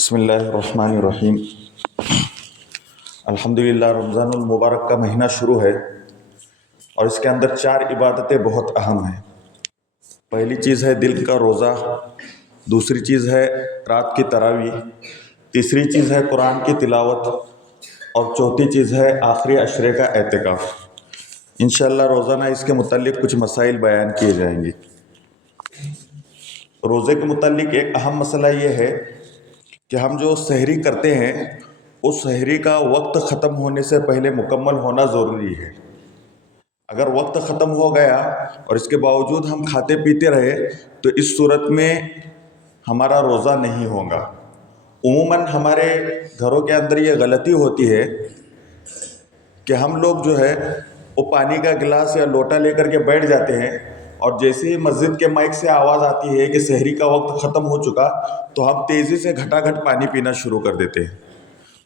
بسم اللہ الرحمن الرحیم۔ الحمدللہ رمضان المبارک کا مہینہ شروع ہے اور اس کے اندر 4 عبادتیں بہت اہم ہیں۔ پہلی چیز ہے دل کا روزہ، دوسری چیز ہے رات کی تراویح، تیسری چیز ہے قرآن کی تلاوت اور چوتھی چیز ہے آخری عشرے کا اعتکاف۔ انشاءاللہ روزانہ اس کے متعلق کچھ مسائل بیان کیے جائیں گے۔ روزے کے متعلق ایک اہم مسئلہ یہ ہے کہ ہم جو سحری کرتے ہیں اس سحری کا وقت ختم ہونے سے پہلے مکمل ہونا ضروری ہے۔ اگر وقت ختم ہو گیا اور اس کے باوجود ہم کھاتے پیتے رہے تو اس صورت میں ہمارا روزہ نہیں ہوگا۔ عموماً ہمارے گھروں کے اندر یہ غلطی ہوتی ہے کہ ہم لوگ جو ہے وہ پانی کا گلاس یا لوٹا لے کر کے بیٹھ جاتے ہیں اور جیسے ہی مسجد کے مائک سے آواز آتی ہے کہ سحری کا وقت ختم ہو چکا تو ہم تیزی سے گھٹا گھٹ پانی پینا شروع کر دیتے ہیں۔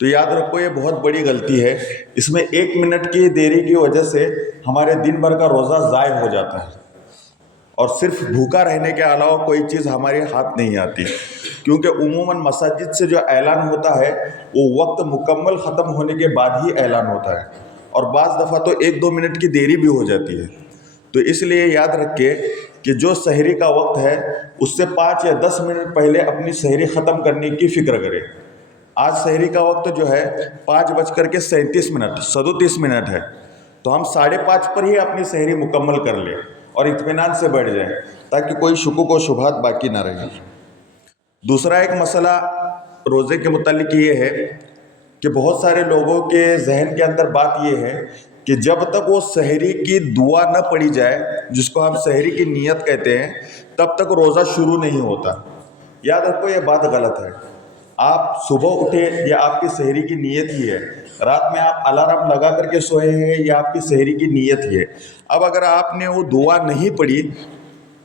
تو یاد رکھو یہ بہت بڑی غلطی ہے۔ اس میں 1 منٹ کی دیری کی وجہ سے ہمارے دن بھر کا روزہ ضائع ہو جاتا ہے اور صرف بھوکا رہنے کے علاوہ کوئی چیز ہمارے ہاتھ نہیں آتی، کیونکہ عموماً مساجد سے جو اعلان ہوتا ہے وہ وقت مکمل ختم ہونے کے بعد ہی اعلان ہوتا ہے اور بعض دفعہ تو 1-2 منٹ کی دیری بھی ہو جاتی ہے۔ تو اس لیے یاد رکھے کہ جو سحری کا وقت ہے اس سے 5 یا 10 منٹ پہلے اپنی سحری ختم کرنے کی فکر کرے۔ آج سحری کا وقت جو ہے 5:37 منٹ ہے، تو ہم 5:30 پر ہی اپنی سحری مکمل کر لیں اور اطمینان سے بیٹھ جائیں تاکہ کوئی شکوک و شبہات باقی نہ رہیں۔ دوسرا ایک مسئلہ روزے کے متعلق یہ ہے کہ بہت سارے لوگوں کے ذہن کے اندر بات یہ ہے کہ جب تک وہ سحری کی دعا نہ پڑھی جائے، جس کو ہم سحری کی نیت کہتے ہیں، تب تک روزہ شروع نہیں ہوتا۔ یاد رکھو یہ بات غلط ہے۔ آپ صبح اٹھے یا آپ کی سحری کی نیت ہی ہے، رات میں آپ الارم لگا کر کے سوئے ہیں یا آپ کی سحری کی نیت ہی ہے، اب اگر آپ نے وہ دعا نہیں پڑھی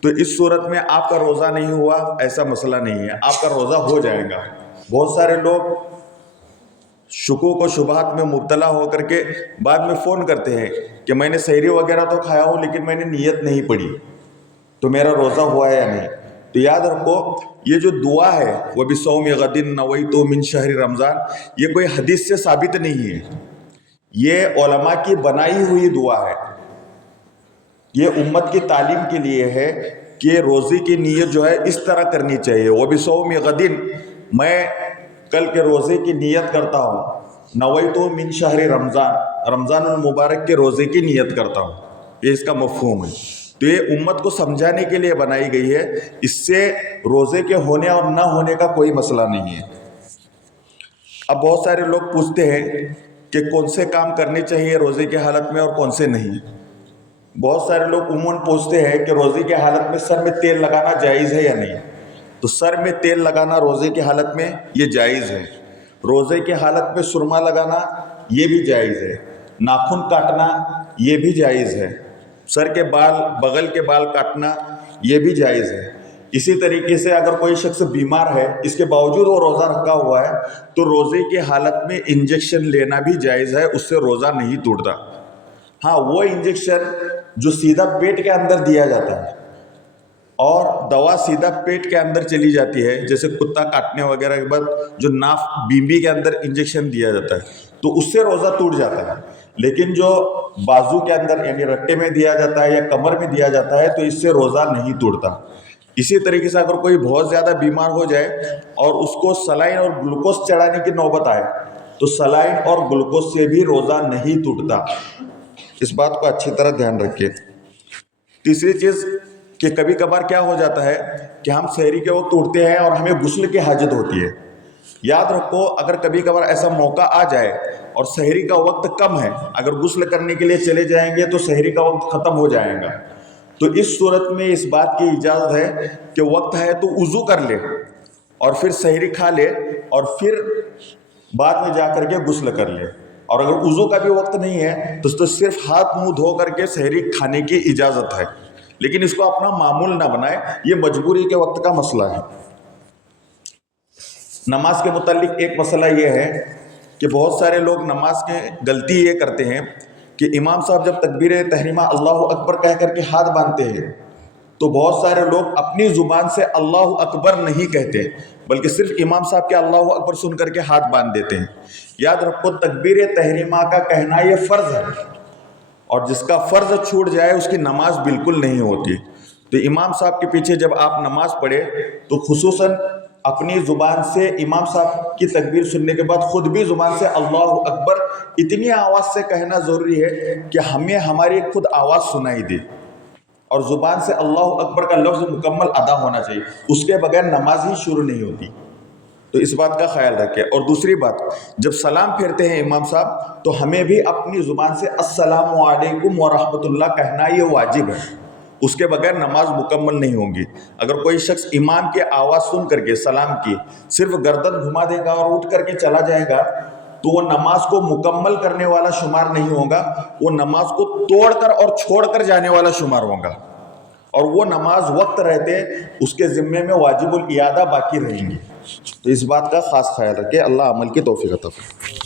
تو اس صورت میں آپ کا روزہ نہیں ہوا، ایسا مسئلہ نہیں ہے، آپ کا روزہ ہو جائے گا۔ بہت سارے لوگ شکوک و شبہات میں مبتلا ہو کر کے بعد میں فون کرتے ہیں کہ میں نے سحری وغیرہ تو کھایا ہوں لیکن میں نے نیت نہیں پڑھی تو میرا روزہ ہوا ہے یا نہیں۔ تو یاد رکھو یہ جو دعا ہے وہ بِصَوْمِ غَدٍ نَوَيْتُ مِنْ شَهْرِ رمضان، یہ کوئی حدیث سے ثابت نہیں ہے، یہ علماء کی بنائی ہوئی دعا ہے۔ یہ امت کی تعلیم کے لیے ہے کہ روزے کی نیت جو ہے اس طرح کرنی چاہیے۔ وَبِصَوْمِ غَدٍ، میں کل کے روزے کی نیت کرتا ہوں، نویتو من شہر رمضان، رمضان المبارک کے روزے کی نیت کرتا ہوں، یہ اس کا مفہوم ہے۔ تو یہ امت کو سمجھانے کے لیے بنائی گئی ہے، اس سے روزے کے ہونے اور نہ ہونے کا کوئی مسئلہ نہیں ہے۔ اب بہت سارے لوگ پوچھتے ہیں کہ کون سے کام کرنے چاہیے روزے کی حالت میں اور کون سے نہیں۔ بہت سارے لوگ عموماً پوچھتے ہیں کہ روزے کی حالت میں سر میں تیل لگانا جائز ہے یا نہیں۔ تو سر میں تیل لگانا روزے کی حالت میں یہ جائز ہے۔ روزے کی حالت میں سرما لگانا یہ بھی جائز ہے۔ ناخن کاٹنا یہ بھی جائز ہے۔ سر کے بال، بغل کے بال کاٹنا یہ بھی جائز ہے۔ اسی طریقے سے اگر کوئی شخص بیمار ہے اس کے باوجود وہ روزہ رکھا ہوا ہے تو روزے کی حالت میں انجیکشن لینا بھی جائز ہے، اس سے روزہ نہیں ٹوٹتا۔ ہاں، وہ انجیکشن جو سیدھا پیٹ کے اندر دیا جاتا ہے اور دوا سیدھا پیٹ کے اندر چلی جاتی ہے، جیسے کتا کاٹنے وغیرہ کے بعد جو ناف بیمبی کے اندر انجیکشن دیا جاتا ہے تو اس سے روزہ ٹوٹ جاتا ہے، لیکن جو بازو کے اندر یعنی رٹے میں دیا جاتا ہے یا کمر میں دیا جاتا ہے تو اس سے روزہ نہیں ٹوٹتا۔ اسی طریقے سے اگر کوئی بہت زیادہ بیمار ہو جائے اور اس کو سلائن اور گلوکوز چڑھانے کی نوبت آئے تو سلائن اور گلوکوز سے بھی روزہ نہیں ٹوٹتا۔ اس بات کو اچھی طرح دھیان رکھیے۔ تیسری چیز کہ کبھی کبھار کیا ہو جاتا ہے کہ ہم سحری کے وقت اٹھتے ہیں اور ہمیں غسل کی حاجت ہوتی ہے۔ یاد رکھو اگر کبھی کبھار ایسا موقع آ جائے اور سحری کا وقت کم ہے، اگر غسل کرنے کے لیے چلے جائیں گے تو سحری کا وقت ختم ہو جائے گا، تو اس صورت میں اس بات کی اجازت ہے کہ وقت ہے تو وضو کر لے اور پھر سحری کھا لے اور پھر بعد میں جا کر کے غسل کر لے۔ اور اگر وضو کا بھی وقت نہیں ہے تو صرف ہاتھ منہ دھو کر کے سحری کھانے کی اجازت ہے، لیکن اس کو اپنا معمول نہ بنائے، یہ مجبوری کے وقت کا مسئلہ ہے۔ نماز کے متعلق ایک مسئلہ یہ ہے کہ بہت سارے لوگ نماز کے غلطی یہ کرتے ہیں کہ امام صاحب جب تکبیر تحریمہ اللہ اکبر کہہ کر کے ہاتھ باندھتے ہیں تو بہت سارے لوگ اپنی زبان سے اللہ اکبر نہیں کہتے بلکہ صرف امام صاحب کے اللہ اکبر سن کر کے ہاتھ باندھ دیتے ہیں. یاد رکھو تکبیر تحریمہ کا کہنا یہ فرض ہے، اور جس کا فرض چھوٹ جائے اس کی نماز بالکل نہیں ہوتی. تو امام صاحب کے پیچھے جب آپ نماز پڑھے تو خصوصاً اپنی زبان سے امام صاحب کی تکبیر سننے کے بعد خود بھی زبان سے اللہ اکبر اتنی آواز سے کہنا ضروری ہے کہ ہمیں ہماری خود آواز سنائی دے، اور زبان سے اللہ اکبر کا لفظ مکمل ادا ہونا چاہیے، اس کے بغیر نماز ہی شروع نہیں ہوتی. تو اس بات کا خیال رکھیں. اور دوسری بات، جب سلام پھیرتے ہیں امام صاحب تو ہمیں بھی اپنی زبان سے السلام علیکم ورحمۃ اللہ کہنا یہ واجب ہے، اس کے بغیر نماز مکمل نہیں ہوگی. اگر کوئی شخص امام کی آواز سن کر کے سلام کی صرف گردن گھما دے گا اور اٹھ کر کے چلا جائے گا تو وہ نماز کو مکمل کرنے والا شمار نہیں ہوگا، وہ نماز کو توڑ کر اور چھوڑ کر جانے والا شمار ہوگا، اور وہ نماز وقت رہتے اس کے ذمے میں واجب الاعادہ باقی رہیں گی. تو اس بات کا خاص خیال رکھے. اللہ عمل کی توفیق عطا فرمائے.